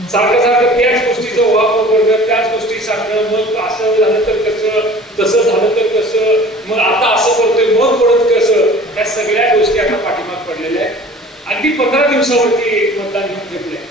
सारखं सारखं त्याच गोष्टीचा वापर करणं, त्याच गोष्टी सांगणं, मग असं झालं तर कसं, तसं झालं तर कसं, मग आता असं करतोय मग परत कसं, त्या सगळ्या गोष्टी आता पाठीमाग पडलेल्या आहेत. अगदी 15 दिवसावरती मतदान घेऊन घेतलंय.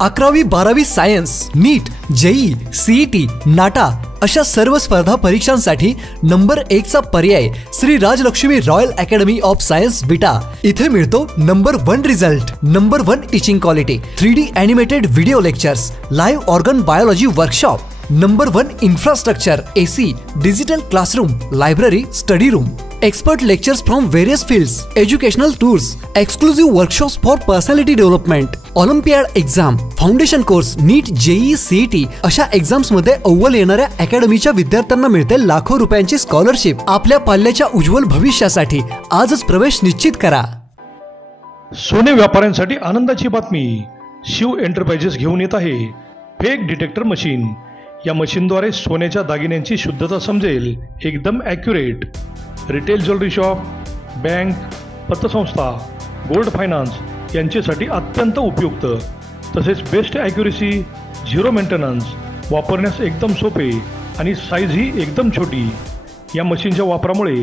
11वी 12वी science, NEET, JEE, CET, NATA अशा सर्व स्पर्धा परीक्षांसाठी नंबर 1चा पर्याय Shri Rajlakshmi royal academy of science Vita. इथे मिळतो number 1 result, number 1 teaching quality, 3D animated video lectures, live organ biology workshop, number 1 infrastructure, AC, digital classroom, library, study room, expert lectures from various fields, educational tours, exclusive workshops for personality development, Olympiad exam, foundation course, NEET, JEE, CET अशा exams मध्ये अव्वल येणाऱ्या अकॅडमीच्या विद्यार्थ्यांना मिळते लाखो रुपयांची scholarship. आपल्या पाल्याच्या उज्ज्वल भविष्यासाठी आजच प्रवेश निश्चित करा. सोने व्यापाऱ्यांसाठी आनंदाची बातमी. शिव एंटरप्राइजेस घेऊन येत आहे फेक डिटेक्टर मशीन. या मशीनद्वारे सोन्याच्या दागिन्यांची शुद्धता समजेल, एकदम accurate. Retail jewellery shop, bank, पतसंस्था, गोल्ड फायनान्स यांच्यासाठी अत्यंत उपयुक्त. तसेच बेस्ट ॲक्युरेसी, झिरो मेंटेनन्स, वापरण्यास एकदम सोपे आणि साईजही एकदम छोटी. या मशीनच्या वापरामुळे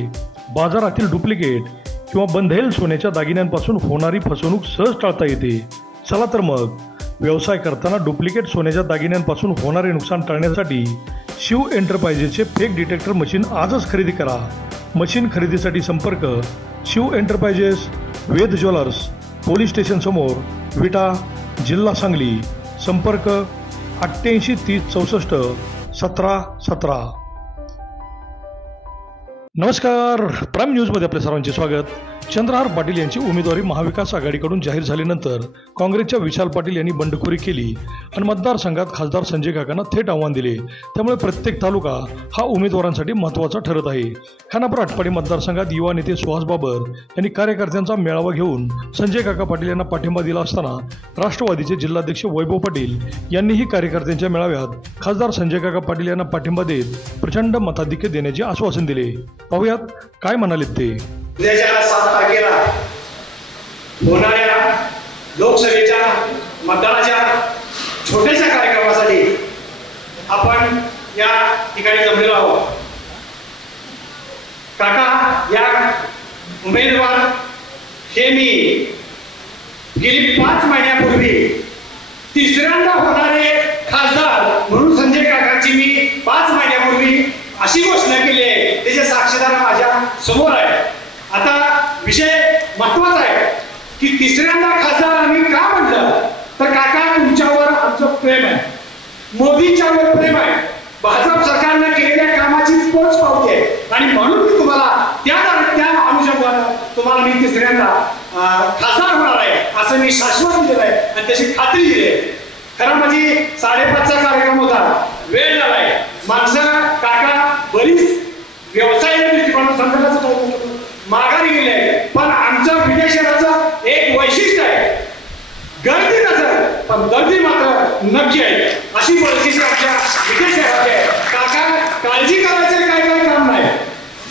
बाजारातील डुप्लिकेट किंवा बंधेल सोन्याच्या दागिन्यांपासून होणारी फसवणूक सहज टाळता येते. चला तर मग व्यवसाय करताना डुप्लिकेट सोन्याच्या दागिन्यांपासून होणारे नुकसान टाळण्यासाठी शिव एंटरप्राइजेसचे फेक डिटेक्टर मशीन आजच खरेदी करा. मशीन खरेदीसाठी संपर्क शिव एंटरप्राइजेस, वेद ज्वेलर्स, पोलीस स्टेशन समोर, विटा, जिल्हा सांगली. संपर्क 88 30 64 17 17. नमस्कार, प्राईम न्यूजमध्ये आपल्या सर्वांचे स्वागत. चंद्रहार पाटील यांची उमेदवारी महाविकास आघाडीकडून जाहीर झाल्यानंतर काँग्रेसच्या विशाल पाटील यांनी बंडखोरी केली आणि मतदारसंघात खासदार संजय काकांना थेट आव्हान दिले. त्यामुळे प्रत्येक तालुका हा उमेदवारांसाठी महत्त्वाचा ठरत आहे. खानापूर आटपाडी मतदारसंघात युवा नेते सुहास बाबर यांनी कार्यकर्त्यांचा मेळावा घेऊन संजय काका पाटील यांना पाठिंबा दिला असताना राष्ट्रवादीचे जिल्हाध्यक्ष वैभव पाटील यांनीही कार्यकर्त्यांच्या मेळाव्यात खासदार संजय काका पाटील यांना पाठिंबा देत प्रचंड मताधिक्य देण्याचे आश्वासन दिले. पाहुयात काय म्हणालेत ते. उद्याच्या 7 तारखेला होणाऱ्या लोकसभेच्या मतदानाच्या छोट्याशा कार्यक्रमासाठी आपण या ठिकाणी जमलेलो आहोत. काका या उमेदवार हे मी गेली 5 महिन्यापूर्वी तिसऱ्यांदा होणारे खासदार म्हणून संजय काकांची मी 5 महिन्यापूर्वी अशी घोषणा केली आहे, त्याचे साक्षीदार माझ्या समोर आहे. आता विषय महत्वाचा आहे की तिसऱ्यांदा खासदार आम्ही का म्हटलं तर काका तुमच्यावर आमचं प्रेम आहे, मोदींच्यावर प्रेम आहे, भाजप सरकारने केलेल्या कामाची पोच पावते आणि म्हणून मी तुम्हाला त्या अनुषंगाने तुम्हाला मी तिसऱ्यांदा खासदार होणार आहे असं मी शाश्वत दिलेलं आहे आणि त्याची खात्री दिली आहे. खरं म्हणजे 5:30चा कार्यक्रम होता, वेळ झालाय. माणसं काका बरीच व्यवसाय माघारी गेले, पण आमचं विजय शहराचं एक वैशिष्ट्य आहे, गर्दी नसेल पण गर्दी मात्र नक्की आहे. अशी परिस्थिती आमच्या विजय शहराची आहे. काका काळजी करायचे काय काम नाही.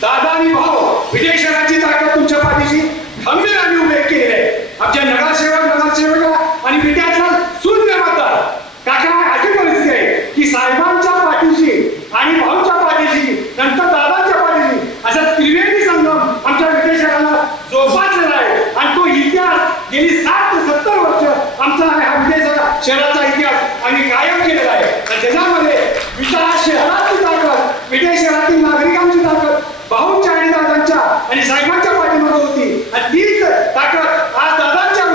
दादा आणि भाऊ विजय शहराची ताकद तुमच्या पाठीशी खंबीर आम्ही उभे केले आहे. आमच्या नगरसेवक आणि विद्यार्थ्यांना शून्य मतदार. काका अशी परिस्थिती आहे की साहेबांच्या पाठीशी आणि भाऊच्या पाठीशी नंतर दादांच्या पाठीशी असा त्रिवेणी संगम आमच्या विजय शहराला जोपासलेला आहे आणि तो इतिहास गेली 60 ते 70 वर्ष आमचा हा विजय शहराचा इतिहास आम्ही कायम केलेला आहे. आणि त्याच्यामध्ये विचार शहराची ताकद, विजय शहरातील नागरिकांची ताकद भाऊंच्या आणि दादांच्या आणि साहेबांच्या पाठीमागे होती आणि तीच ताकद आज दादांच्या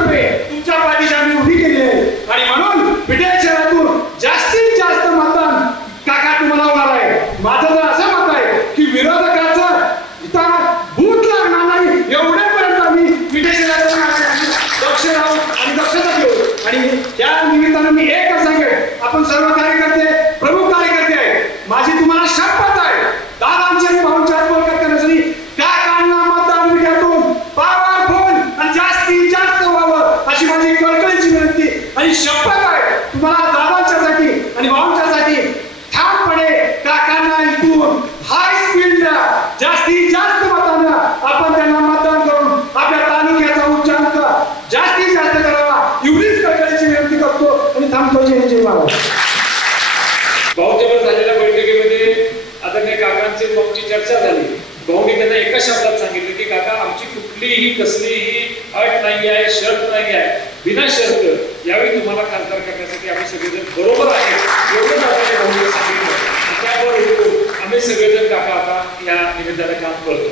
कुठलीही कसलीही अट नाही आहे, शर्त नाही आहे. बिना शर्त यावेळी तुम्हाला खासदार करण्यासाठी आम्ही सगळेजण बरोबर आहे एवढं आपल्याला सांगितलं. त्याबरोबर आम्ही सगळेजण काका आता या निमित्तानं काम करतो.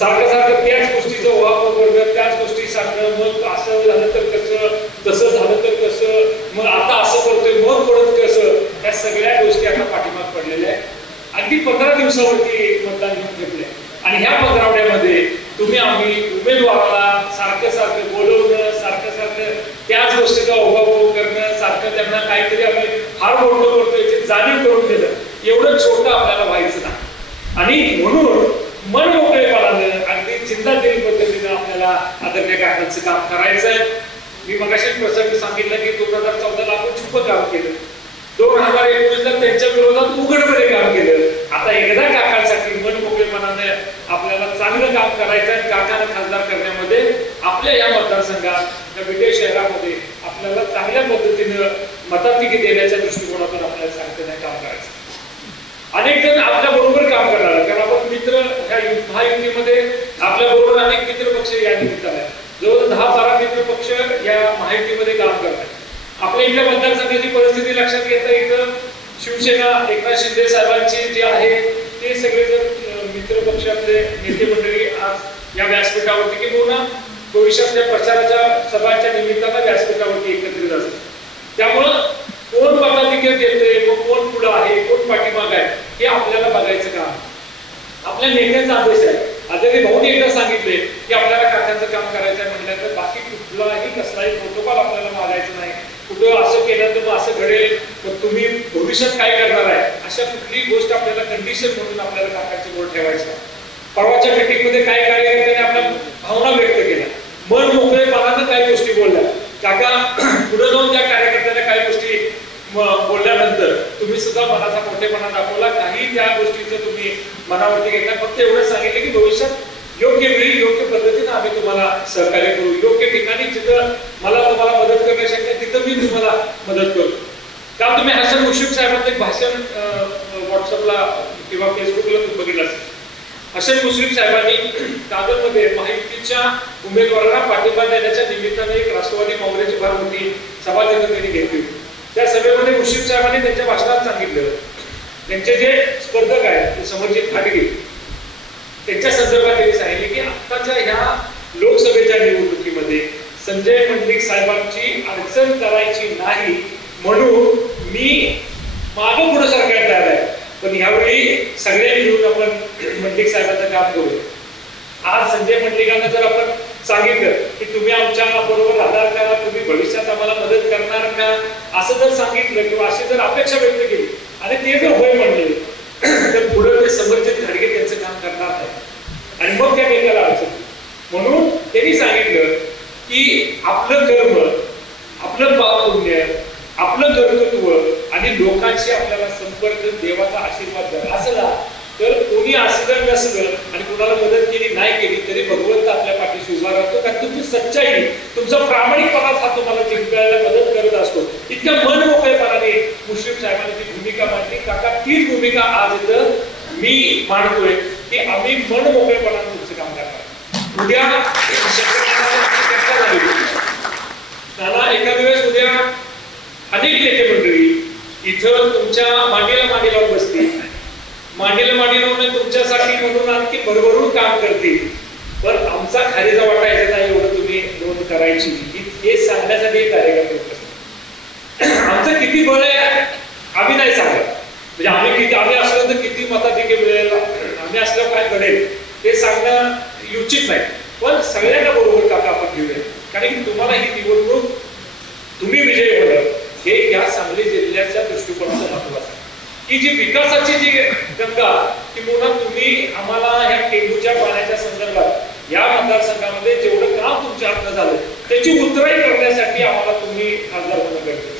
सारखं सारखं त्याच गोष्टीचा वापर करणं, त्याच गोष्टी सांगणं, मग असं झालं तर कसं, तसं झालं तर कसं, मग आता असं करतोय मग पडत कसं, या सगळ्या गोष्टी आता पाठीमाग पडलेल्या आहेत. अगदी 15 दिवसावरती मतदान घेऊन घेतलंय आणि ह्या पंधरवड्यामध्ये तुम्ही आम्ही उमेदवाराला सारखं सारखं बोलवणं, सारखं सारखं त्याच गोष्टीचा ओघाओघ करणं, सारखं त्यांना काहीतरी आम्ही फार मोठं करतो याची जाणीव करून दिलं. एवढं छोटं आपल्याला व्हायचं नाही आणि म्हणून मन मोकळेपणानं अगदी चिंताशील पद्धतीनं आपल्याला आदरणीय काकांचं काम करायचं आहे. मी मगाशी प्रसंग सांगितलं की 2014ला आपण छुपं काम केलं, 2019ला त्यांच्या विरोधात उघडपणे काम केलं. आता एकदा काकांसाठी मन मोकळेपणाने आपल्याला चांगलं काम करायचं आहे. काकांना खासदार करण्यामध्ये आपल्या या मतदारसंघात या विटे शहरामध्ये आपल्याला चांगल्या पद्धतीनं मताधिक्य देण्याच्या दृष्टिकोनातून आपल्याला सांगताना काम करायचं. अनेक जण आपल्या बरोबर काम करणार, कारण आपण मित्र ह्या महायुतीमध्ये आपल्या बरोबर अनेक मित्र पक्ष या निमित्ताने जवळ 10-12 मित्र पक्ष या महायुतीमध्ये काम करतात. आपल्या इथल्या मतदारसंघाची परिस्थिती लक्षात घेता इथं शिवसेना एकनाथ शिंदे साहेबांची जे आहे ते सगळेजण मित्र पक्षातले नेते मंडळी आज या व्यासपीठावरती किंवा भविष्यातल्या प्रचाराच्या सभांच्या निमित्तानं व्यासपीठावरती एकत्रित असतात. त्यामुळं कोण मताधिक्य देतोय, कोण पुढं आहे, कोण पाठीमाग आहे हे आपल्याला बघायचं काम. आपल्या नेत्यांचा आदेश आहे. आदरणीय भाऊनी एकदा सांगितले की आपल्याला काकांचं काम करायचं आहे म्हटल्यानंतर बाकी कुठलाही कसलाही प्रोटोकॉल आपल्याला मागायचं नाही. कुठं असं केलं तर मग असं घडेल, मग तुम्ही भविष्यात काय करणार आहे अशा कुठलीही गोष्ट आपल्याला कंडिशन म्हणून आपल्याला काकांची बोल ठेवायचं. परवाच्या मीटिंगमध्ये काय कार्यकर्त्यांनी आपल्या भावना व्यक्त केल्या, मन मोकळेपणानं काही गोष्टी बोलल्या. काका पुढे जाऊन त्या कार्यकर्त्यांना काही गोष्टी बोलल्यानंतर तुम्ही सुद्धा मनाचा मोठेपणा दाखवला. काही त्या गोष्टीचं तुम्ही मनावरती घेतला. फक्त एवढं सांगितलं की भविष्यात योग्य वेळी योग्य पद्धतीने आम्ही तुम्हाला सहकार्य करू. योग्य ठिकाणी जिथं मला तुम्हाला मदत करणे शक्य आहे तिथं मी तुम्हाला मदत करू. काल तुम्ही हसन मुश्रीफ साहेबांचं एक भाषण व्हॉट्सअपला किंवा फेसबुकला तुम्ही बघितलं असेल. हसन मुश्रीफ साहेबांनी कागदमध्ये महायुतीच्या उमेदवारांना पाठिंबा देण्याच्या निमित्ताने एक राष्ट्रवादी काँग्रेसची फार मोठी सभा त्यांनी घेतली. त्या सभेमध्ये मुश्रीफ साहेबांनी त्यांच्या भाषणात सांगितलं त्यांचे जे स्पर्धक आहेत समरजित खाडगे त्यांच्या संदर्भात त्यांनी सांगितले की आत्ताच्या ह्या लोकसभेच्या निवडणुकीमध्ये संजय मंडलिक साहेबांची अडचण करायची नाही म्हणून मी मागं पुढे सरकार तयार आहे. पण ह्यावेळी सगळ्यांनी मिळून आपण मंडलिक साहेबांचं काम करू. आज संजय मंडलिकांना जर आपण सांगितलं की तुम्ही आमच्या बरोबर राहणार का, तुम्ही भविष्यात आम्हाला मदत करणार का असं जर सांगितलं किंवा अशी जर अपेक्षा व्यक्त केली आणि ते जर होय म्हणले तर पुढे ते समर्जित घाडगे त्यांचं काम करणार नाही आणि मग त्या नेत्याला अडचण. म्हणून त्यांनी सांगितलं की आपलं कर्म, आपलं पाप पुण्य, आपलं कर्तृत्व आणि लोकांशी आपल्याला संपर्क, देवाचा आशीर्वाद जर असला तर कोणी असलं नसलं आणि कुणाला मदत केली नाही केली तरी भगवंत आपल्या पाठीशी उभा राहतो. कारण तुमची सच्चाई, तुमचा प्रामाणिकपणाच हा तुम्हाला जिंकायला मदत करत असतो. इतक्या मन मोकळेपणाने मुश्रीफ साहेबांनी जी भूमिका मांडली, काका तीच भूमिका आज इथं मी मांडतोय की आम्ही मन मोकळेपणाने तुमचं काम करणार. उद्या चर्चा झाली त्याला एखाद्या वेळेस उद्या अनेक नेते मंडळी इथं तुमच्या मांडीला मांडी लावून बसतील, मांडीला मांडी लावून तुमच्यासाठी म्हणून आणखी भरभरून काम करतील. पण आमचा खारीचा वाटा यायचा नाही एवढं तुम्ही नोंद करायची हे सांगण्यासाठी कार्यक्रम. आमचं किती बळ आहे आम्ही नाही सांगत, म्हणजे आम्ही असलं तर किती मताधिक्य मिळेल, आम्ही असलं काय घडेल ते सांगणं उचित नाही. पण सगळ्यांना बरोबर काका आपण घेऊया, कारण की तुम्हाला ही निवडणूक तुम्ही विजयी होणार हे या सांगली जिल्ह्याच्या दृष्टिकोनाचं महत्वाचं आहे. की जी विकासाची जी गंगा ती पुन्हा तुम्ही आम्हाला ह्या टेंबूच्या पाण्याच्या संदर्भात या मतदारसंघामध्ये जेवढं काम तुमच्या हातनं झालं त्याची उतराई करण्यासाठी आम्हाला तुम्ही खासदार होणं गरजेचं.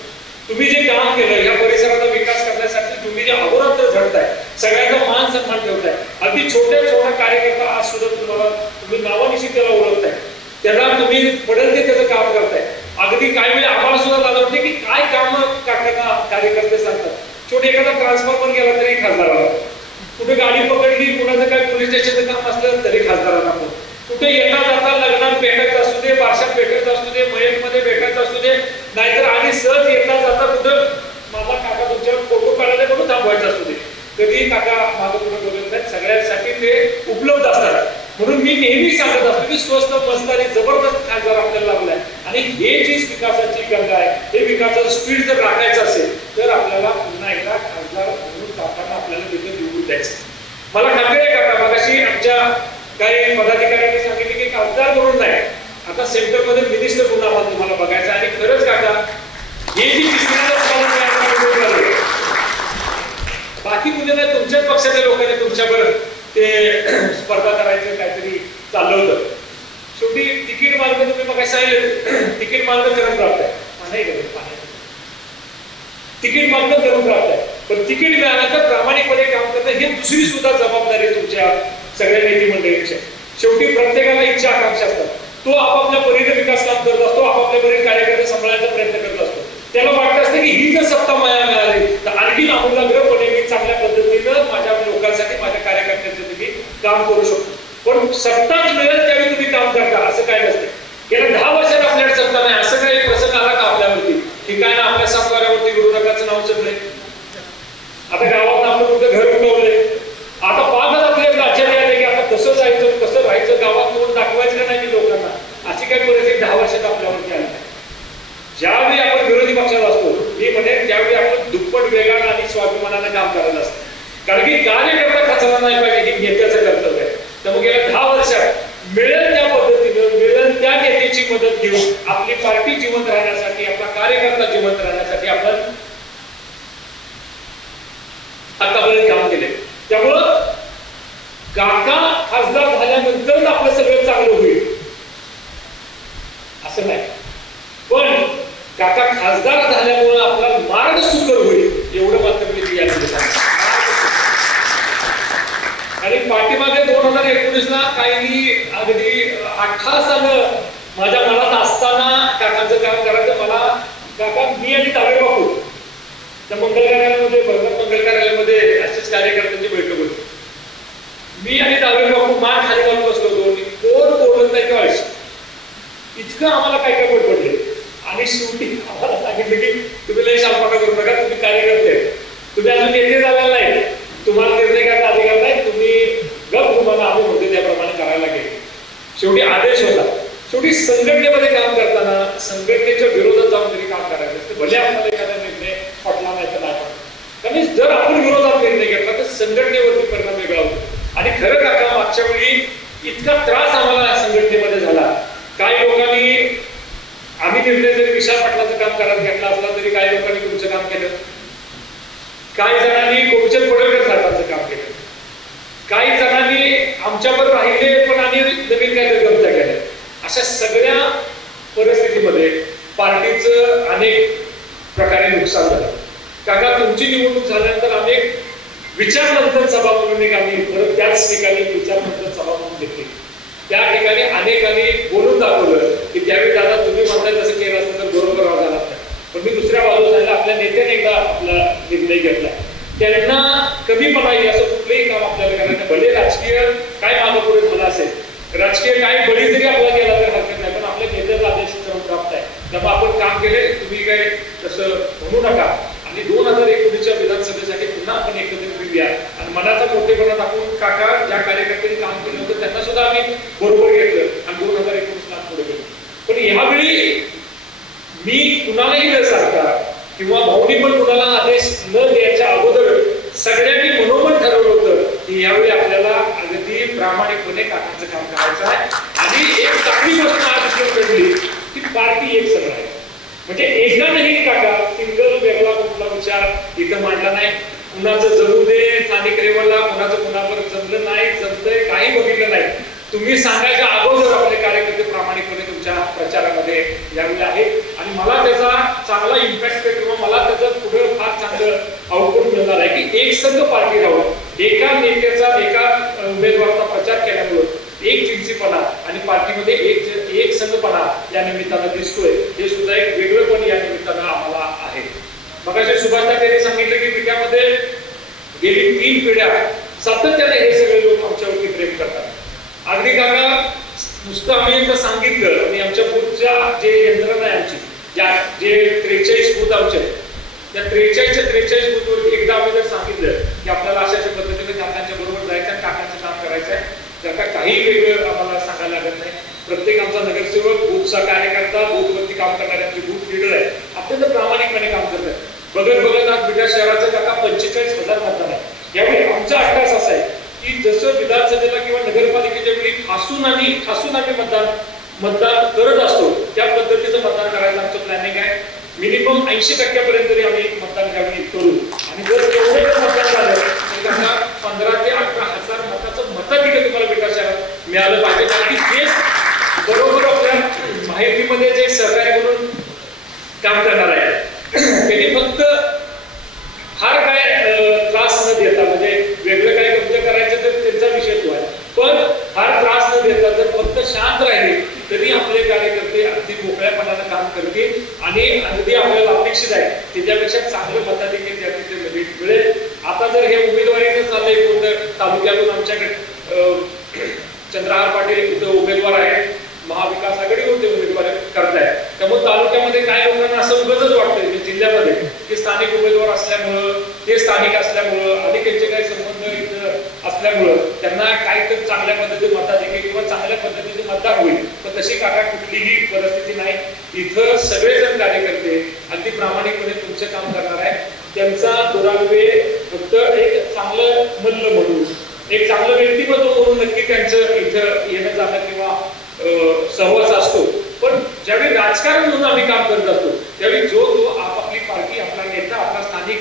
तुम्ही जे काम केलं या परिसराचा विकास करण्यासाठी तुम्ही जे अहोरात्र झटताय, सगळ्यांचा मान सन्मान ठेवताय, अगदी छोट्या छोट्या कार्यकर्ता आज सुद्धा तुम्ही नावानिशी त्याला ओळखताय, त्याला तुम्ही पडेल ते त्याचं काम करताय. अगदी काही वेळी आम्हाला सुद्धा जाणवते की काय काम काकांना कार्यकर्ते सांगतात. छोटे एखादा ट्रान्सफॉर्मर गेला तरी खासदाराला, कुठे गाडी पकडली कुणाचं काय पोलीस स्टेशनचं काम असलं तरी खासदारांना, कुठे येता जाता भेटायचं असू दे, बारशात भेटायचं असू दे, मयतमध्ये भेटायचं असू दे, नाहीतर आधी सहज येता जाता कुठं माझा काका तुमच्यावर फोटो काढायला म्हणून थांबवायचा असू दे, कधी काका मागं पुढे बोलत नाहीत, सगळ्यांसाठी ते उपलब्ध असतात. म्हणून मी नेहमी सांगत असतो की स्वस्त मस्त आणि जबरदस्त खासदार आपल्याला लाभलाय आणि हे जी विकासाची गंगा आहे, हे विकासाचं स्पीड जर राखायचं असेल तर आपल्याला पुन्हा एकदा खासदार म्हणून काकांना आपल्याला तिथे निवडून द्यायचं. मला खात्री आहे काका, मगाशी आमच्या काही पदाधिकाऱ्यांनी सांगितले की खासदार म्हणून नाही, आता सेंटरमध्ये मिनिस्टर म्हणून आम्हाला तुम्हाला बघायचं. आणि खरंच काका, हे जी बाकी मुले नाही, तुमच्याच पक्षाच्या लोकांनी तुमच्यावर ते स्पर्धा करायचं काहीतरी चाललं होतं. शेवटी तिकीट मार्ग तुम्ही मग सांगितलं, तिकीट मार्ग करून प्राप्त आहे, तिकीट मार्ग करून प्राप्त आहे, पण तिकीट मिळाल्यानंतर प्रामाणिकपणे काम करणं ही दुसरी सुद्धा जबाबदारी तुमच्या सगळ्या नेते मंडळींची. शेवटी प्रत्येकाला इच्छा आकांक्षा असतात, तो आपापल्या परीने विकास काम करत असतो, आपापल्या परीने कार्यकर्ते सांभाळायचा प्रयत्न करत असतो. त्याला वाटत असतं की ही जर सत्ता मला मिळाली तर आणखी आमूलाग्रपणे मी चांगल्या पद्धतीनं माझ्या लोकांसाठी, माझ्या कार्यकर्त्यांसाठी मी काम करू शकतो. पण सत्ताच मिळेल त्यावेळी तुम्ही काम करता असं काय नसतं. गेल्या 10 वर्षात आपल्याला सत्ता नाही असं काही प्रसंग आला का आपल्यावरती की काय ना आपल्या सातबाऱ्यावरती विरोधकाचं नाव चढलंय, आता गावात आपलं कुठं घर उठवलंय, आता पाहत आपल्याला आश्चर्य आले की आता कसं जायचं, कसं राहायचं, गावात म्हणून दाखवायचं नाही लोकांना, अशी काही परिस्थिती 10 वर्षात आपल्यावरती आली नाही. ज्यावेळी आपण विरोधी पक्षात असतो, मी म्हणेन त्यावेळी आपण दुप्पट वेगानं आणि स्वाभिमानानं काम करायचं असतं. कारण की कार्यकर्ता खचला नाही पाहिजे हे नेत्याचं कर्तव्य आहे. तर मग गेल्या 10 वर्षात मिळेल त्या पद्धतीनं, मिळेल त्या नेत्याची मदत घेऊन आपली पार्टी जिवंत राहण्यासाठी, आपला कार्यकर्ता जिवंत राहण्यासाठी आपण आतापर्यंत काम केले. त्यामुळं काका खासदार झाल्यानंतर आपलं सगळं चांगलं होईल असं नाही, पण काका खासदार झाल्यामुळे आपला मार्ग सुकर होईल एवढं मात्र मी या आणि पाठीमागे 2019ला काही अगदी 18 साल माझ्या मनात असताना काकांचं काम करायचं. मला काका, मी आणि दावे बापू त्या मंगल कार्यालयामध्ये, भगवत मंगल कार्यालयामध्ये अशीच कार्यकर्त्यांची बैठक होती. मी आणि दावे बापू मान खाली घालून बसलो होतो, कोण बोलत नाही किंवा इतकं आम्हाला काय काय पडले. आणि शेवटी आम्हाला सांगितलं की तुम्ही लय शालपाटा करू नका, तुम्ही कार्यकर्ते, तुम्ही अजून नेते झालेला नाही, तुम्हाला निर्णय घ्यायचा अधिकार नाही, तुम्ही गप तुम्हाला आम्ही म्हणतो त्याप्रमाणे करायला लागेल. शेवटी आदेश होता. शेवटी संघटनेमध्ये काम करताना संघटनेच्या विरोधात जाऊन तरी काम करायचं असतं. भले आपल्याला एखादा निर्णय पटला नाही तर नाही पडला, कारण जर आपण विरोधात निर्णय घेतला तर संघटनेवरती परिणाम वेगळा होतो. आणि खरं काका, मागच्या वेळी इतका त्रास आम्हाला संघटनेमध्ये झाला. काही लोकांनी, आम्ही निर्णय जरी विशाल पाटलाचं काम करत घेतला असला तरी काही लोकांनी तुमचं काम केलं, काही जणांनी गोपचंद पडळकर साहेबांचं काम केलं, काही जणांनी आमच्यावर राहिले पण आणि नवीन काहीतरी गमत्या केल्या. अशा सगळ्या परिस्थितीमध्ये पार्टीचं अनेक प्रकारे नुकसान झालं. काका, तुमची निवडणूक झाल्यानंतर अनेक विचारमंथन सभा म्हणून एक आम्ही परत त्याच ठिकाणी विचारमंथन सभा म्हणून घेतली. त्या ठिकाणी अनेकांनी बोलून दाखवलं की त्यावेळी दादा तुम्ही म्हणताय तसं केलं असतं तर बरोबर झाला नाही, पण मी दुसऱ्या बाजूला आपल्या नेत्याने एकदा आपला निर्णय घेतला. त्यांना कमीपणा येईल असं कुठलंही काम आपल्याला करायचं. भले राजकीय काय मागं पुढे झाला असेल, राजकीय काय बळी जरी आपला गेला तर हरकत नाही, पण आपल्या नेत्याचा आदेश प्राप्त आहे. त्यामुळे आपण काम केले, तुम्ही काय तसं म्हणू नका. आणि 2019च्या विधानसभेसाठी पुन्हा आपण एकत्रित येऊया आणि मनाचा मोठेपणा दाखवून काका ज्या कार्यकर्त्यांनी काम केलं होतं त्यांना सुद्धा आम्ही बरोबर घेतलं आणि 2019ला पुढे गेलो. पण यावेळी मी कुणालाही न सांगता किंवा भाऊनी पण कुणाला आदेश न द्यायच्या अगोदर सगळ्यांनी मनोमन ठरवलं होतं की यावेळी आपल्याला अगदी प्रामाणिकपणे काकांचं काम करायचं आहे. आणि एक चांगली गोष्ट आज घडली की पार्टी एक सगळं आहे. म्हणजे एकदा नाही काका, सिंगल वेगळा कुठला विचार इथं मांडला नाही. कुणाचं जमू दे स्थानिक लेवलला, कुणाचं कुणावर जमलं नाही, जमतंय काही बघितलं नाही. तुम्ही सांगायच्या अगोदर आपले कार्यकर्ते प्रामाणिकपणे तुमच्या प्रचारामध्ये यावेळी आहेत आणि मला त्याचा चांगला इम्पॅक्ट किंवा मला त्याचं पुढे फार चांगलं आउटपुट मिळणार आहे की एक संघ पार्टी राहून एका नेत्याचा, एका उमेदवाराचा प्रचार केल्यामुळे एक जिन्सीपणा आणि पार्टीमध्ये एक संघपणा या निमित्तानं दिसतोय. हे सुद्धा एक वेगळंपण या निमित्तानं आम्हाला आहे. मगाशी सुभाष ठाकरे सांगितलं की पिढ्यामध्ये गेली 3 पिढ्या सातत्याने हे सगळे लोक आमच्यावरती प्रेम करतात. अगदी काका नुसतं आम्ही एकदा सांगितलं आणि आमच्या बूथच्या जे यंत्रणा आहे आमची जे 43 बूथ आमचे त्या 43 बूथवरती एकदा आम्ही जर सांगितलं की आपल्याला अशा पद्धतीने काकांच्या बरोबर जायचं आणि काकांचं काम करायचं आहे, काका काही वेगळं आम्हाला सांगायला लागत नाही. प्रत्येक आमचा नगरसेवक बूथचा कार्यकर्ता बूथवरती काम करणारे आमचे बूथ लीडर आहे, अत्यंत प्रामाणिकपणे काम करतात. बघत आज विटा शहराचं काका 45,000 मतदान आहे. यावेळी आमचा अट्टास असा आहे की जसं विधानसभेला किंवा नगरपालिकेच्या वेळी ठासून आम्ही मतदान करत असतो त्या पद्धतीचं मतदान करायचं आमचं प्लॅनिंग आहे. मिनिमम 80% तरी आम्ही मतदान यावेळी करू आणि जर एवढं मतदान झालं तर काका 15,000 ते 18,000 मताचं मताधिक्य तुम्हाला विटा शहरात मिळालं पाहिजे. कारण की तेच बरोबर आपल्या माहितीमध्ये जे सहकारी म्हणून काम करणार आहे त्यांनी फक्त फार काय त्रास न देता म्हणजे वेगळं काय कृत्य करायचं तर त्यांचा विषय तो आहे, पण फार त्रास न देता जर फक्त शांत राहिले तरी आपले कार्यकर्ते अगदी मोकळ्यापणानं काम करतील आणि अगदी आपल्याला अपेक्षित आहे त्याच्यापेक्षा चांगलं मताधिक्य त्या ठिकाणी मिळेल. आता जर हे उमेदवारीचं चाललंय कोणतं तालुक्यातून आमच्याकडे चंद्रहार पाटील इथं उमेदवार आहेत, महाविकास आघाडीवर ते उमेदवार करतायत, त्यामुळे तालुक्यामध्ये काय लोकांना असं उगाचच वाटतंय जिल्ह्यामध्ये की स्थानिक उमेदवार असल्यामुळं ते स्थानिक असल्यामुळं आणि त्यांचे काही संबंध इथं असल्यामुळं त्यांना काहीतरी चांगल्या पद्धतीने मताधिक्य किंवा चांगल्या पद्धतीने मतदान होईल, पण तशी काका कुठलीही परिस्थिती नाही. इथं सगळेजण कार्यकर्ते अगदी प्रामाणिकपणे तुमचं काम करणार आहे. त्यांचा दुरावे फक्त एक चांगलं मल्ल म्हणून एक चांगलं व्यक्तिमत्व म्हणून नक्की त्यांचं इथं येणं जाणं किंवा सहवास असतो, पण ज्यावेळी राजकारण म्हणून आम्ही काम करत असतो त्यावेळी जो आपापली पार्टी आपला नेता आपला स्थानिक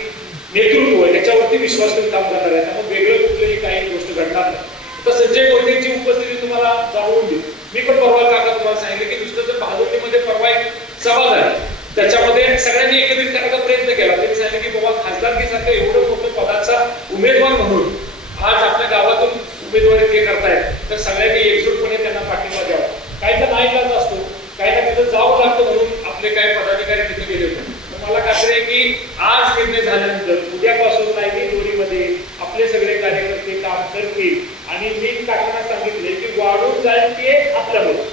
नेतृत्व याच्यावरती विश्वास ठेवून काम करणार आहे. त्यामुळे वेगळं कुठलीही काही गोष्ट घडणार नाही. तर संजय कोयतेची उपस्थिती तुम्हाला जाणवून देईल. मी पण परवा काका तुम्हाला सांगितलं की नुसतं जर बहादुरीमध्ये परवा एक सभा झाली त्याच्यामध्ये सगळ्यांनी एकत्रित करायचा प्रयत्न केला. त्यांनी सांगितलं की बाबा खासदारकीसारखं एवढं मोठं पदाचा उमेदवार म्हणून आज आपल्या गावातून उमेदवारी ते करतायत तर सगळ्यांनी एकजूटपणे त्यांना पाठिंबा द्यावा. काही तर नाही जात असतो, काही ना तिथं जावं लागतं म्हणून आपले काही पदाधिकारी तिथे गेले होते. मला खात्री आहे की आज निर्णय झाल्यानंतर उद्यापासून दोन्हीमध्ये आपले सगळे कार्यकर्ते काम करतील आणि मी काकांना सांगितले की वाढून जाईल ते आपल्यामुळे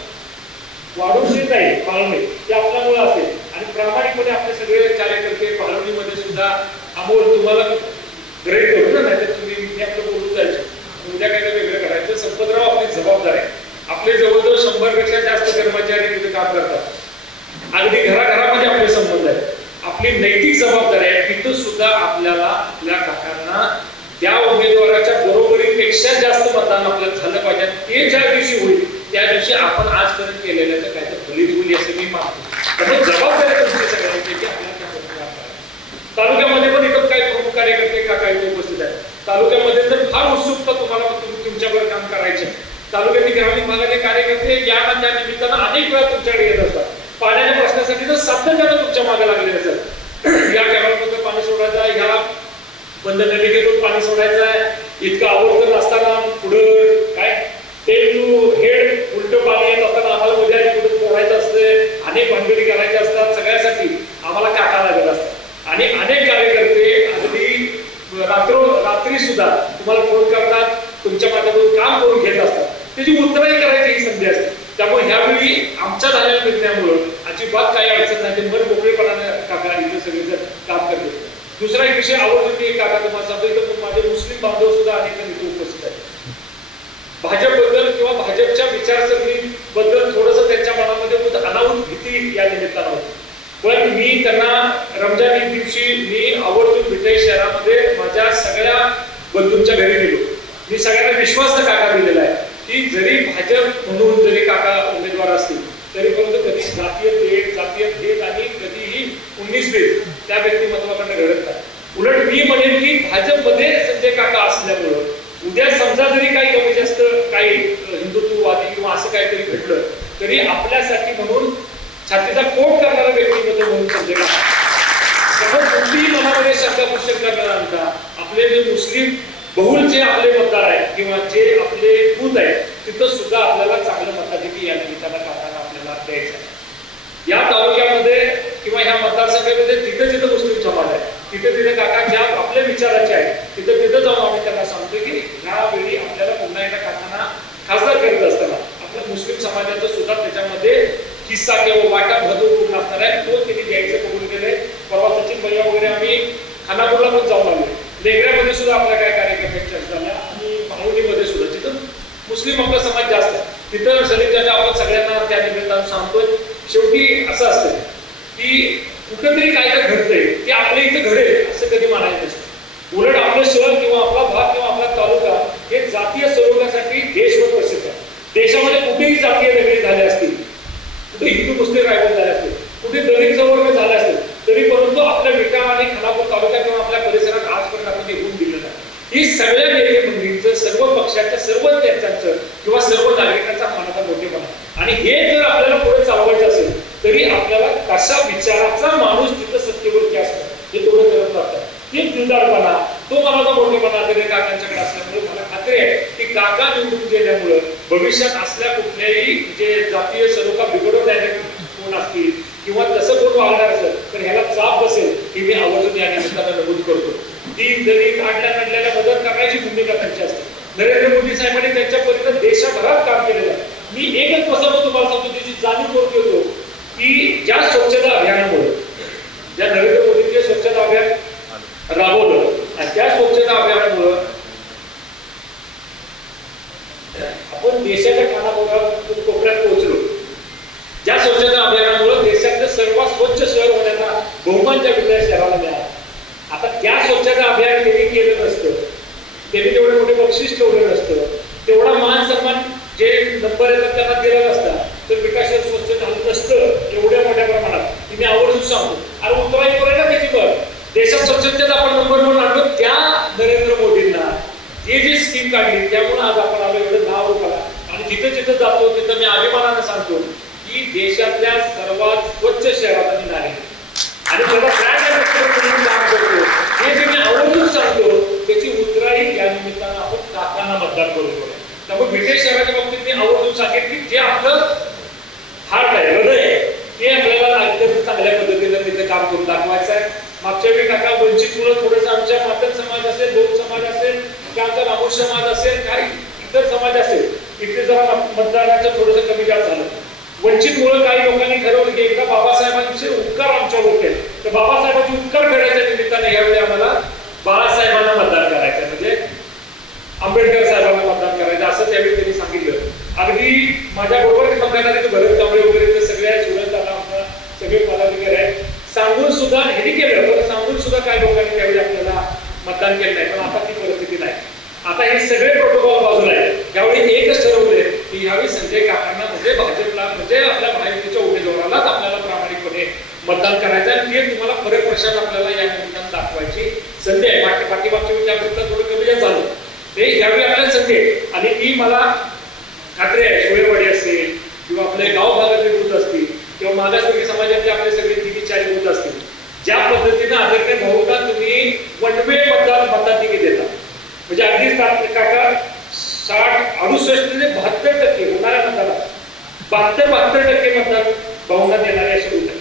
वाढून जे जाईल पाळवणी ते आपल्यामुळे असेल आणि प्रामाणिकपणे आपले सगळे कार्यकर्ते पाळवणीमध्ये सुद्धा अमोल तुम्हाला ग्रेट करू ना, नाही तर तुम्ही मी आपलं बोलून जायचं उद्या काय वेगळं करायचं. संपतराव आपली जबाबदार आहे. आपले जवळजवळ 100 पेक्षा जास्त कर्मचारी तिथे काम करतात, अगदी घराघरामध्ये आपले संबंध आहेत. आपली नैतिक जबाबदारी आहे तिथं सुद्धा आपल्याला आपल्या काकांना त्या उमेदवाराच्या बरोबरीपेक्षा जास्त मतदान आपल्याला झालं पाहिजे. ते ज्या दिवशी होईल त्या दिवशी आपण आजपर्यंत केलेलं तर काय तर फलित होईल असं मी मानतो. त्यामुळे जबाबदारी तुमची सगळ्यांची की आपल्याला तालुक्यामध्ये पण एकदम काही प्रमुख कार्यकर्ते काका इथे उपस्थित आहेत. तालुक्यामध्ये तर फार उत्सुकता तुम्हाला तुमच्यावर काम करायचे. तालुक्यातील ग्रामीण भागाचे कार्यकर्ते या त्या निमित्तानं अनेक वेळा तुमच्याकडे येत असतात. पाण्याच्या प्रश्नासाठी तर सातत्यानं तुमच्या मागे लागलेले असतात. या कॅनलमधून पाणी सोडायचं आहे, ह्या बंद नलिकेतून पाणी सोडायचं आहे, इतकं आवडतं नसताना पुढं काय टेल टू हेड उलट पाणी येत असताना आम्हाला उद्या पुढे पोहायचं असतं, अनेक भानगडी करायचे असतात. सगळ्यासाठी आम्हाला काका लागत असतात आणि अनेक कार्यकर्ते अगदी रात्री सुद्धा तुम्हाला फोन करतात, तुमच्या माध्यमातून काम करून घेत असतात. त्याची उत्तरही करायची ही संधी असते. त्यामुळे ह्यावेळी आमच्या झालेल्या निर्णयामुळे अजिबात काही अडचण नाही, मन मोकळेपणाने काका इथे सगळेजण काम करते. दुसरा एक विषय आवडतो की काका तुम्हाला सांगतो इथं माझे मुस्लिम बांधव सुद्धा अनेक जण इथे उपस्थित आहेत. भाजपबद्दल किंवा भाजपच्या विचारसरणीबद्दल थोडंसं त्यांच्या मनामध्ये अनाहूत भीती या निमित्तानं होती. पण मी त्यांना रमजान ईद दिवशी मी आवर्जून विटा शहरामध्ये माझ्या सगळ्या बंधूंच्या घरी गेलो. मी सगळ्यांना विश्वास काका दिलेला आहे की जरी भाजप म्हणून जरी काका उमेदवार असतील तरी परंतु कधी जातीय भेद आणि कधीही 19 भेद त्या व्यक्तिमत्वाकडे घडत नाही. उलट मी म्हणेन की भाजपमध्ये संजय काका असल्यामुळं उद्या समजा जरी काही कमी जास्त काही हिंदुत्ववादी किंवा असं काहीतरी घडलं तरी आपल्यासाठी म्हणून छातीचा पोट करणारा व्यक्तिमत्व म्हणून संजय काका. त्यामुळे कोणतीही मनामध्ये शंका करणार आणता आपले जे मुस्लिम बहुल जे आपले मतदार आहेत किंवा जे आपले बूथ आहेत तिथं सुद्धा आपल्याला चांगलं मताधिक्य या निमित्तानं काकांना आपल्याला द्यायचं आहे. या तालुक्यामध्ये किंवा ह्या मतदारसंघामध्ये जिथं जिथं मुस्लिम समाज आहे तिथे काका ज्या आपल्या विचाराचे आहेत तिथं जाऊन आम्ही त्यांना सांगतो की ह्यावेळी आपल्याला पुन्हा एकदा काकांना खासदार करत असताना आपलं मुस्लिम समाजाचा सुद्धा त्याच्यामध्ये किस्सा किंवा वाटा भरपूर असणार आहे, तो त्यांनी द्यायचं कबूल केलंय. परवा सचिन भैया वगैरे आम्ही खानापूरला पण जाऊन आलो. लेगऱ्यामध्ये सुद्धा आपल्या काय कार्यक्रमांच्या चर्चा झाल्या आणि भावडीमध्ये सुद्धा जिथं मुस्लिम आपला समाज जास्त आहे तिथं सलिताच्या आपण सगळ्यांना त्या निमित्तानं सांगतोय. शेवटी असं असतं की कुठंतरी काय तर घडतंय ते आपल्या इथं घडेल असं कधी मानायचं नसतं. उलट आपलं शहर किंवा आपला भाग किंवा आपला तालुका हे जातीय संयोगासाठी देशभर प्रसिद्ध आहे. देशामध्ये कुठेही जातीय वेगळी झाले असतील, कुठे हिंदू मुस्लिम रायवल झाले असतील, कुठे दलित संवर्ग झाले असतील, तरी परंतु आपल्या विटा आणि खानापूर तालुका किंवा आपल्या परिसरात आजपर्यंत आपण होऊन दिलेलं आहे. ही सगळ्या नेते मंडळींचं, सर्व पक्षाच्या, सर्व नेत्यांचं किंवा सर्व नागरिकांचा मनाचा मोठेपणा. आणि हे जर आपल्याला पुढे चालवायचं असेल तरी आपल्याला कशा विचाराचा माणूस तिथं सत्तेवरती असतो हे थोडं करत राहतं. ते दिलदारपणा, तो मनाचा मोठेपणा आदरणीय काकांच्याकडे असल्यामुळे मला खात्री आहे की काका निवडून गेल्यामुळे भविष्यात असल्या कुठल्याही जे जातीय सलोखा बिघडवणारे कोण असतील किंवा तसं कोण वागणार असेल तर ह्याला चाप बसेल ही मी आवर्जून या निमित्तानं नमूद करतो. दीन दलित काढल्याला मदत करण्याची भूमिका त्यांची असते. नरेंद्र मोदी साहेबांनी त्यांच्यापर्यंत देशभरात काम केलेलं आहे. मी एकच प्रसंग तुम्हाला सांगतो त्याची जाणीव करून घेतो की ज्या स्वच्छता अभियानामुळे, ज्या नरेंद्र मोदींचे स्वच्छता अभियान राबवलं आणि त्या स्वच्छता अभियानामुळे आपण देशाच्या कोपऱ्यात पोहोचलो. ज्या स्वच्छता अभियानामुळे देशातलं सर्वात स्वच्छ शहर होण्याचा बहुमान त्या विद्या शहराला मिळाला. आता त्या स्वच्छता अभियान त्यांनी केलं नसतं, त्यांनी तेवढे मोठे बक्षीस ठेवलं नसतं, तेवढा मान सन्मान जे नंबर येतात त्यांना दिला नसता तर विकास स्वच्छ झालं नसतं एवढ्या मोठ्या प्रमाणात. मी आवर्जून सांगतो. अरे उतराई करायला त्याची बघ देशात स्वच्छतेत आपण नंबर वन आणलो त्या नरेंद्र मोदींना जे स्कीम काढली त्यामुळे आज आपण आलो एवढं नाव उठवला. आणि जिथे जिथे जातो तिथं मी अभिमानानं सांगतो की देशातल्या सर्वात स्वच्छ शहरात आम्ही नाही आणि त्याला काम करतो. हे जे मी आवर्जून सांगतो त्याची उतराई या निमित्तानं आपण काकांना मतदान करू. त्यामुळे विटे शहराच्या बाबतीत मी आवर्जून सांगेन की जे आपलं हार्ट आहे, हृदय आहे, ते आपल्याला अत्यंत चांगल्या पद्धतीनं तिथे काम करून दाखवायचं आहे. मागच्या वेळी काका वंचित मुलं थोडंसं आमच्या मातन समाज असेल, दोन समाज असेल, आमचा रामोश समाज असेल, काही इतर समाज असेल, इथे जरा मतदानाचं थोडंसं कमी जास्त झालं. वंचित मुळे काही लोकांनी ठरवलं की एकदा बाबासाहेबांचे उपकार आमच्यावर होते तर बाबासाहेबांचे उपकार करण्याच्या निमित्ताने यावेळी आम्हाला बाळासाहेबांना मतदान करायचं, म्हणजे आंबेडकर साहेबांना मतदान करायचं असं त्यावेळी त्यांनी सांगितलं. अगदी माझ्या बरोबर मतदानाचे भरत कांबळे वगैरे सगळ्या सुरताना आपला सगळे पदाधिकारी आहेत. सांगून सुद्धा हे केलं पण सांगून सुद्धा काही लोकांनी त्यावेळी आपल्याला मतदान केलं नाही. पण आता ती परिस्थिती नाही. आता हे सगळे प्रोटोकॉल बाजूला आहे. यावेळी एकच ठरवलंय की यावेळी संजय काकांना म्हणजे भाजपला म्हणजे आपल्या महायुतीच्या उमेदवारालाच आपल्याला प्रामाणिकपणे मतदान करायचं आणि ते तुम्हाला खरे प्रशासन आपल्याला या निमित्तानं दाखवायची संधी आहे. पाठीमागच्या वेळी त्याबद्दल थोडं कमी जास्त झालं ते यावेळी आपल्याला संधी आहे. आणि ती मला खात्री आहे सोयवाडी असेल किंवा आपले गाव भागातले बूथ असतील किंवा मागासवर्गीय समाजातले आपले सगळे 3-4 बूथ असतील ज्या पद्धतीने आदरणीय भाऊंना तुम्ही वन वे मताधिकी देता म्हणजे अगदी काका 60-68% होणाऱ्या मताला 72% मतदान भाऊंना देणारे असे बूथ आहेत.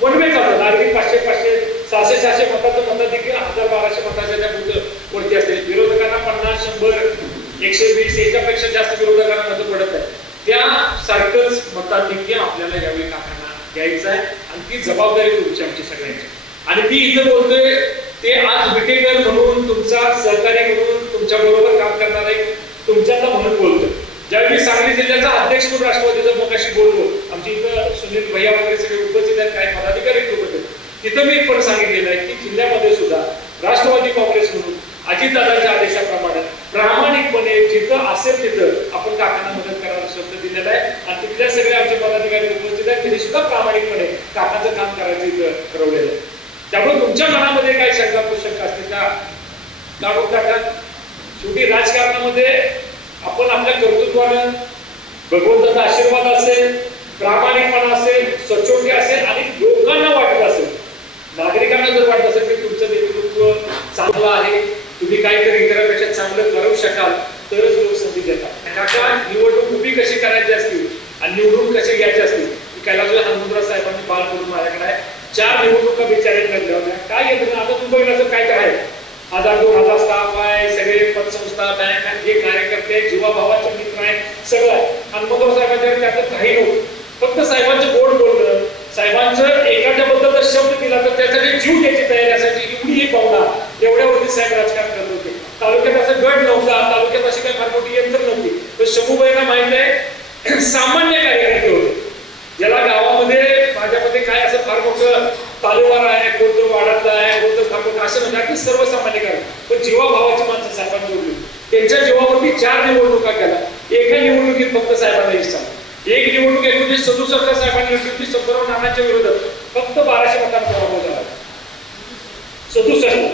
वन वे चालतात. अगदी 500-600 मताचं मताधिकी 1000-1200 मताच्या त्या बूथ वरती असते. विरोधकांना 50-100 120 याच्यापेक्षा जास्त विरोधकांना मतं पडत आहे. त्यासारखंच मताधिक्य आपल्याला यावेळी काकांना द्यायचं आहे आणि ती जबाबदारी तुमची आमची सगळ्यांची. आणि ती इथं बोलतोय ते आज विटेकर म्हणून तुमचा सहकारी म्हणून तुमच्या बरोबर काम करणारे तुमच्यातला म्हणून बोलतोय. ज्यावेळी सांगली जिल्ह्याचा अध्यक्ष म्हणून राष्ट्रवादीचं मगाशी बोललो आमची इथं सुनील भैया वगैरे सगळे उपस्थित आहेत, काही पदाधिकारी होते तिथं मी पण सांगितलेलं आहे की जिल्ह्यामध्ये सुद्धा राष्ट्रवादी काँग्रेस म्हणून अजितदादांच्या आदेशाप्रमाणे प्रामाणिकपणे जिथं असेल तिथं आपण काकांना मदत करायला शब्द दिलेला आहे आणि तिथल्या सगळे आमचे पदाधिकारी उपस्थित आहेत त्यांनी सुद्धा प्रामाणिकपणे काकांचं काम करायचं इथं ठरवलेलं आहे. त्यामुळे तुमच्या मनामध्ये काही शंका कुशंका असतील का काका शेवटी राजकारणामध्ये आपण आपल्या कर्तृत्वानं भगवंताचा आशीर्वाद असेल, प्रामाणिकपणा असेल, सचोटी असेल आणि लोकांना वाटत असेल, नागरिकांना जर वाटत असेल की तुमचं नेतृत्व चांगलं आहे, तुम्ही काहीतरी इतरांपेक्षा चांगलं करू शकाल तरच लोक संधी देतात. काका निवडणूक उभी कशी करायची असतील आणि निवडून कसे घ्यायचे असतील कैलास हनुमंतराव साहेबांनी बाल करून माझ्याकडे आहे 4 निवडणुका विचारायला लागल्या होत्या. काय येतं ना आता तुम्ही बघितलं काय काय आहे 1000-2000 स्टाफ आहे, सगळे पतसंस्था बँक जे कार्यकर्ते जीवाभावाचे मित्र आहेत सगळं हनुमंतराव साहेबांच्या त्यातलं काही नव्हतं. फक्त साहेबांचं गोड बोलणं, साहेबांचं एखाद्याबद्दल जर शब्द दिला तर त्यासाठी जीव द्यायची तयारी असायची, एवढी एक भावना, एवढ्यावरती साहेब राजकारण करत होते. तालुक्यात असं गट नव्हता, तालुक्यात अशी काही फार मोठी यंत्र नव्हती. पण शंभूबाईंना माहित आहे सामान्य कार्यकर्ते होते, ज्याला गावामध्ये माझ्यामध्ये काय असं फार मोठं तालुवार आहे, कोणतं वाड्यातलं आहे, कोणतं फार मोठं असं म्हणजे अगदी सर्वसामान्य कार्य. पण जीवाभावाची माणसं साहेबांनी जोडली. त्यांच्या जीवावरती 4 निवडणुका केल्या. एका निवडणुकीत फक्त साहेबांना यश झालं. एक निवडणूक 1967 साहेबांनी लढली, शंभूराव नानांच्या विरोधात फक्त 1200 मतांचा पराभव झाला. 67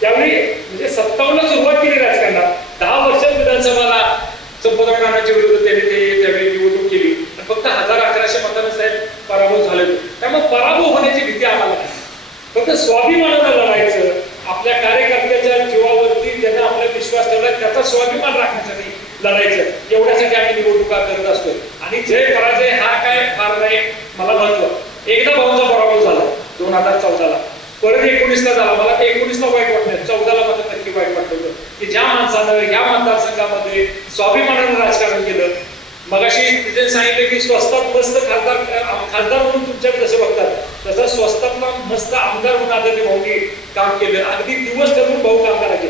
त्यावेळी म्हणजे 57 सुरुवात केली राजकारणात. 10 वर्षात विधानसभाला शंभूराव नानांच्या विरोधात त्यांनी त्यावेळी निवडणूक केली. फक्त 1100 मतांना साहेब पराभव झाले. त्यामुळे पराभव होण्याची भीती आम्हाला नाही. फक्त स्वाभिमानानं लढायचं, आपल्या कार्यकर्त्याच्या जीवावरती ज्यांना आपला विश्वास ठेवला त्याचा स्वाभिमान राखण्यासाठी लढायचं, एवढ्यासाठी आम्ही निवडणुका करत असतो. आणि जय पराजय हा काय फार नाही मला महत्व. एकदा भाऊंचा पराभव झाला 2014ला, परत 19ला झाला. मला ते 19ला वाईट वाटलं, 14ला मात्र नक्की वाईट वाटलं की ज्या माणसानं या मतदारसंघामध्ये स्वाभिमानानं राजकारण केलं. मगाशी तिथे सांगितलं की स्वस्तात मस्त खासदार म्हणून तुमच्याकडे जसं बघतात तसं स्वस्तातला मस्त आमदार म्हणून आदरणीय भाऊंनी काम केलं. अगदी दिवस ठरवून भाऊ काम करायचे.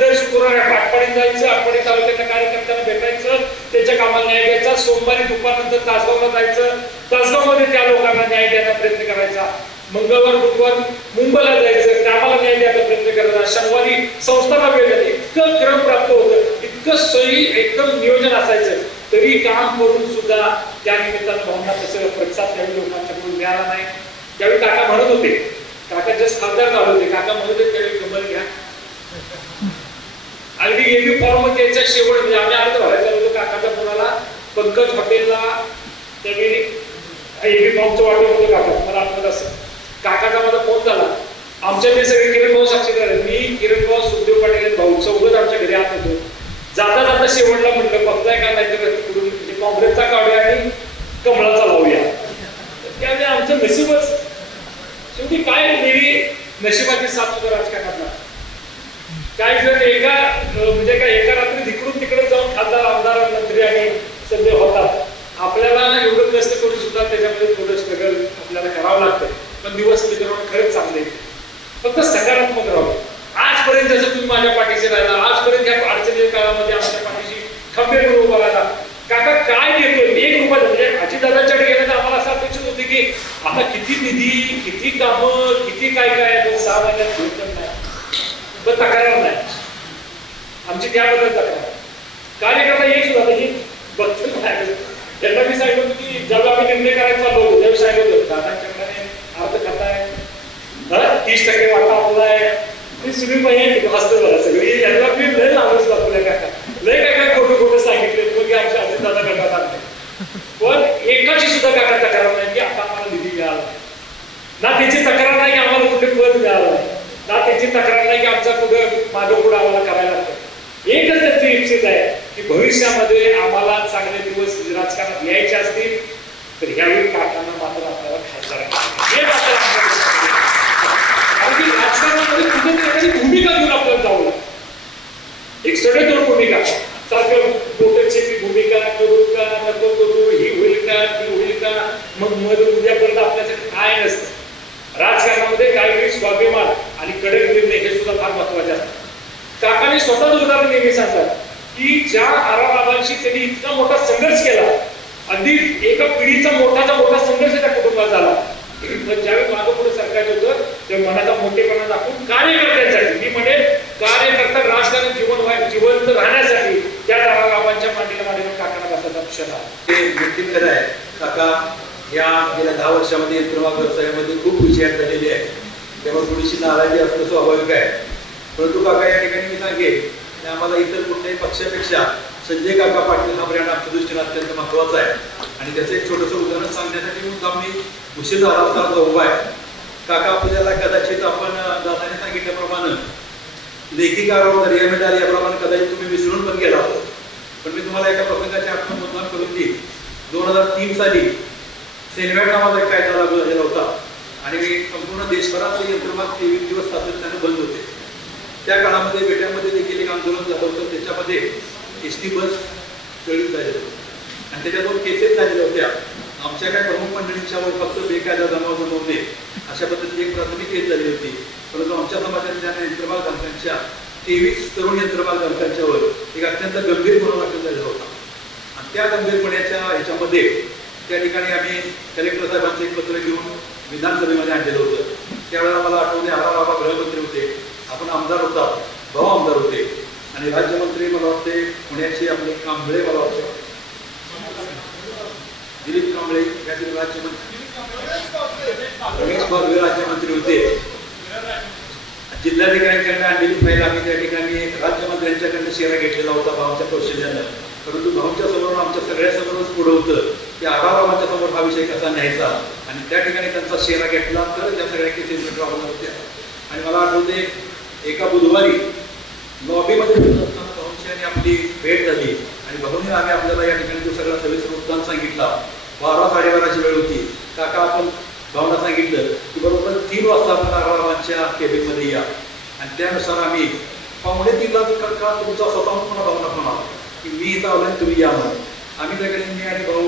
दर शुक्रवारी आटपाडीत जायचं, आटपाडी तालुक्यातल्या कार्यकर्त्यांना भेटायचं, त्यांच्या कामाला न्याय द्यायचा. सोमवारी दुपारनंतर तासगावला जायचं, तासगावमध्ये त्या लोकांना न्याय द्यायचा प्रयत्न करायचा. मंगळवार बुधवार मुंबईला जायचं, कामाला न्याय द्यायचा प्रयत्न करायचा. शनिवारी संस्थांना वेळ द्यायचा. इतकं क्रम प्राप्त होतं, इतकं सोयी एकदम नियोजन असायचं. तरी काम करून सुद्धा त्या निमित्तानं भावना तसं प्रतिसाद त्यावेळी लोकांच्याकडून मिळाला नाही. त्यावेळी काका म्हणत होते, काका जस्ट खासदार झाले होते, काका म्हणत होते त्यावेळी कमल घ्या. अगदी एबी फॉर्म त्याच्या शेवट म्हणजे आम्ही अर्ज भरायचा होतो काकाच्या फोनाला. पंकज हॉटेलला त्यावेळी एबी फॉर्मचं वाटप होतं काका, मला आठवत असं. काकाचा माझा फोन झाला. आमच्या ते सगळे किरण भाऊ साक्षीदार, मी किरण भाऊ सुखदेव पाटील भाऊ चौघच आमच्या घरी आत होतो. जाता जाता शेवटला म्हटलं बघताय का नाही तर तिकडून काँग्रेसचा काढूया आणि कमळाचा लावूया. त्यावेळी आमचं नशीबच शेवटी काय नेहमी नशिबाची साथ सुद्धा राजकारणातला. काय जर एका म्हणजे काय एका रात्री तिकडून तिकडे जाऊन खासदार आमदार मंत्री आणि संजय होतात. आपल्याला एवढं कष्ट करून सुद्धा त्याच्यामध्ये थोडं स्ट्रगल आपल्याला करावं लागतं. पण दिवस मित्रांनो खरंच चांगले, फक्त सकारात्मक राहू. आजपर्यंत जसं तुम्ही माझ्या पाठीशी राहिला, आजपर्यंत या अडचणी काळामध्ये आमच्या पाठीशी खंबीरपणे उभा राहिला. काका काय देतोय 1 रुपया म्हणजे अजितदादांच्याकडे गेलं तर आम्हाला असं अपेक्षित होते की आता किती निधी, किती कामं, किती काय काय 6 महिन्यात भेटत नाही. पण तक्रार नाही आमची, त्याबद्दल तक्रार. कार्यकर्ता एक सुद्धा ही बघतो नाही. त्यांना मी सांगितलं होतं की जेव्हा आम्ही निर्णय करायचा चाललो होतो त्यावेळी सांगितलं होतं दादांच्याकडे अर्थ खाताय 30% वाटा आपला आहे. ती सुनी पाहिजे हसतं बरं सगळी यांना मी लय लावच दाखवल्या काका, लय काय काय खोटं खोटं सांगितले मग आमच्या अजितदादा गटात आणले. पण एकाची सुद्धा काका तक्रार नाही की आता आम्हाला निधी मिळाला ना, त्याची तक्रार नाही की आम्हाला कुठे पद मिळालं नाही ना, त्याची तक्रार नाही की आमचा कुठे मागं पुढे आम्हाला करायला लागतं. एकच त्यांची इच्छा आहे की भविष्यामध्ये आम्हाला चांगले दिवस राजकारणात यायचे असतील तर ह्यावेळी काकांना मात्र आपल्याला खासदार हे मात्र कारण की राजकारणामध्ये कुठे एखादी भूमिका घेऊन आपल्याला जावं लागतं. एक सडेतोड भूमिका सारखं बोटची भूमिका करू का नको करू, ही होईल का ती होईल का, मग उद्यापर्यंत आपल्यासाठी काय नसतं. राजकारणामध्ये काही स्वाभिमान आणि कडक निर्णय हे सुद्धा फार महत्वाचे असतात. काकाने स्वतःच उदाहरण नेहमी सांगतात की ज्या आरामाबांशी त्यांनी इतका मोठा संघर्ष केला, अगदी एका पिढीचा मोठा संघर्ष त्या कुटुंबात झाला. पण ज्यावेळी मागं पुढे सरकार होतं तेव्हा मनाचा मोठेपणा दाखवून कार्यकर्त्यांसाठी, मी म्हणेन कार्यकर्ता राजकारण जिवंत राहण्यासाठी त्या आरामाबांच्या मांडीला काकांना बसायचा क्षण आहे. ते नक्की खरं आहे. काका या गेल्या 10 वर्षामध्ये यंत्रमाग व्यवसायामध्ये खूप विजयात झालेली आहे. त्यामुळे थोडीशी नाराजी असणं स्वाभाविक आहे. परंतु काका या ठिकाणी मी सांगेन की आम्हाला इतर कुठल्याही पक्षापेक्षा संजय काका पाटील हा ब्रँड आमच्या दृष्टीने अत्यंत महत्त्वाचा आहे. आणि त्याचं एक छोटंसं उदाहरण सांगण्यासाठी मुद्दाम मी उशीर झाला असता उभा आहे. काका आपल्याला कदाचित आपण दादाने सांगितल्याप्रमाणे लेखी कारवार या मिळाली याप्रमाणे कदाचित तुम्ही विसरून पण गेला होता. पण मी तुम्हाला एका प्रसंगाची आठवण मुद्दाम करून देईल. 2003 साली सेनवॅट नावाचा एक कायदा लागू झालेला होता आणि संपूर्ण देशभरातले यंत्रमाग 23 दिवस सातत्याने बंद होते. त्या काळामध्ये बेट्यामध्ये देखील एक आंदोलन झालं होतं. त्याच्यामध्ये एसटी बस चळीत झाले होते. आणि त्याच्या 2 केसेस झालेल्या होत्या. आमच्या काही प्रमुख मंडळींच्यावर फक्त बेकायदा जमाव जमवणे अशा पद्धतीची एक प्राथमिक केस झाली होती. परंतु आमच्या समाजातल्या यंत्रमाग धारकांच्या 23 तरुण यंत्रमाग धारकांच्यावर एक अत्यंत गंभीर गुन्हा दाखल झालेला होता. आणि त्या गंभीरपणाच्या ह्याच्यामध्ये त्या ठिकाणी आम्ही कलेक्टर साहेबांचं एक पत्र घेऊन विधानसभेमध्ये आणलेलं होतं. त्यावेळेला मला आठवते आबा गृहमंत्री होते, आपण आमदार होता, भाऊ आमदार होते आणि राज्यमंत्री मला वाटते पुण्याचे आपले कांबळे, मला वाटतं दिलीप कांबळे यातील राज्यमंत्री, रमेश बाबळे राज्यमंत्री होते. जिल्हाधिकाऱ्यांकडनं आणलेली फाईल आम्ही त्या ठिकाणी राज्यमंत्र्यांच्याकडनं शेरा घेतलेला होता भावांच्या कौशल्यानं. परंतु भाऊंच्या समोर आमच्या सगळ्यासमोरच पुढं होतं की आबाबाबांच्या समोर हा विषय कसा न्यायचा आणि त्या ठिकाणी त्यांचा शेरा घेतला तर त्या सगळ्या केसेस होणार होत्या. आणि मला आठवते एका बुधवारी लॉबीमध्ये असताना भाऊंची आणि आपली भेट झाली आणि भाऊंनी आम्ही आपल्याला या ठिकाणी जो सगळा सविस्तर वृत्तांत सांगितला. 12-12:30ची वेळ होती. काका आपण भावना सांगितलं की बरोबर 3 वाजता आपण आबाबाबांच्या केबिनमध्ये या आणि त्यानुसार आम्ही 2:45ला काका तुमचा स्वतःहून मला भावना फोन आला की मी इथं आलो तुम्ही या म्हणून. आम्ही त्याकडे मी आणि भाऊ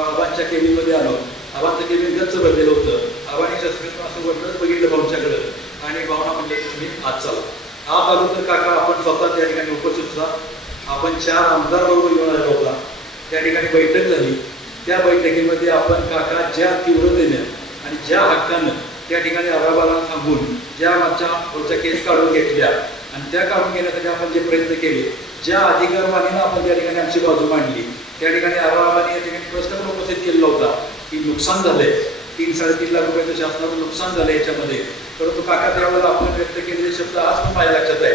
आबांच्या केबिनमध्ये आलो. आबांचं केबिन गच्च भरलेलं होतं. आबाने शस्त्र असं वरच बघितलं भाऊंच्याकडं आणि भावना म्हणजे तुम्ही आत चला. आत आलो तर काका आपण स्वतः त्या ठिकाणी उपस्थित होता. आपण 4 आमदार बरोबर घेऊन आलेला होता. त्या ठिकाणी बैठक झाली. त्या बैठकीमध्ये आपण काका ज्या तीव्रतेनं आणि ज्या हक्कानं त्या ठिकाणी आबाबाला थांबून ज्या आमच्या पुढच्या केस काढून घेतल्या आणि त्या काढून घेण्यासाठी आपण जे प्रयत्न केले, ज्या अधिकारवाणीनं आपण त्या ठिकाणी आमची बाजू मांडली, त्या ठिकाणी आबाबाने या ठिकाणी प्रश्न पण उपस्थित केलेला होता की नुकसान झालंय, 3-3.5 लाख रुपयाचं शासनाचं नुकसान झालं याच्यामध्ये. परंतु काका त्यावेळेला आपण व्यक्त केलेले शब्द आज पण माझ्या लक्षात आहे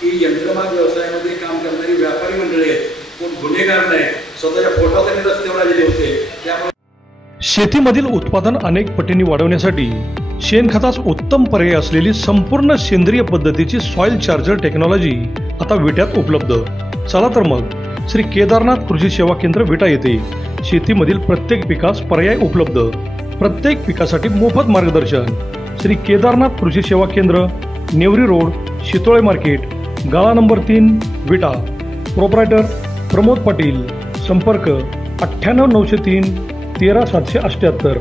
की यंत्रमाग व्यवसायामध्ये काम करणारी व्यापारी मंडळी आहेत, कोण गुन्हेगार नाही, स्वतःच्या पोटासाठी रस्त्यावर आलेले होते. त्यामुळे शेतीमधील उत्पादन अनेक पटींनी वाढवण्यासाठी शेणखतास उत्तम पर्याय असलेली संपूर्ण सेंद्रिय पद्धतीची सॉइल चार्जर टेक्नॉलॉजी आता विट्यात उपलब्ध. चला तर मग श्री केदारनाथ कृषी सेवा केंद्र विटा येथे शेतीमधील प्रत्येक पिकास पर्याय उपलब्ध. प्रत्येक पिकासाठी मोफत मार्गदर्शन. श्री केदारनाथ कृषी सेवा केंद्र, नेवरी रोड, शितोळे मार्केट, गाळा नंबर 3, विटा. प्रोप्रायटर प्रमोद पाटील. संपर्क 98 903 13 778.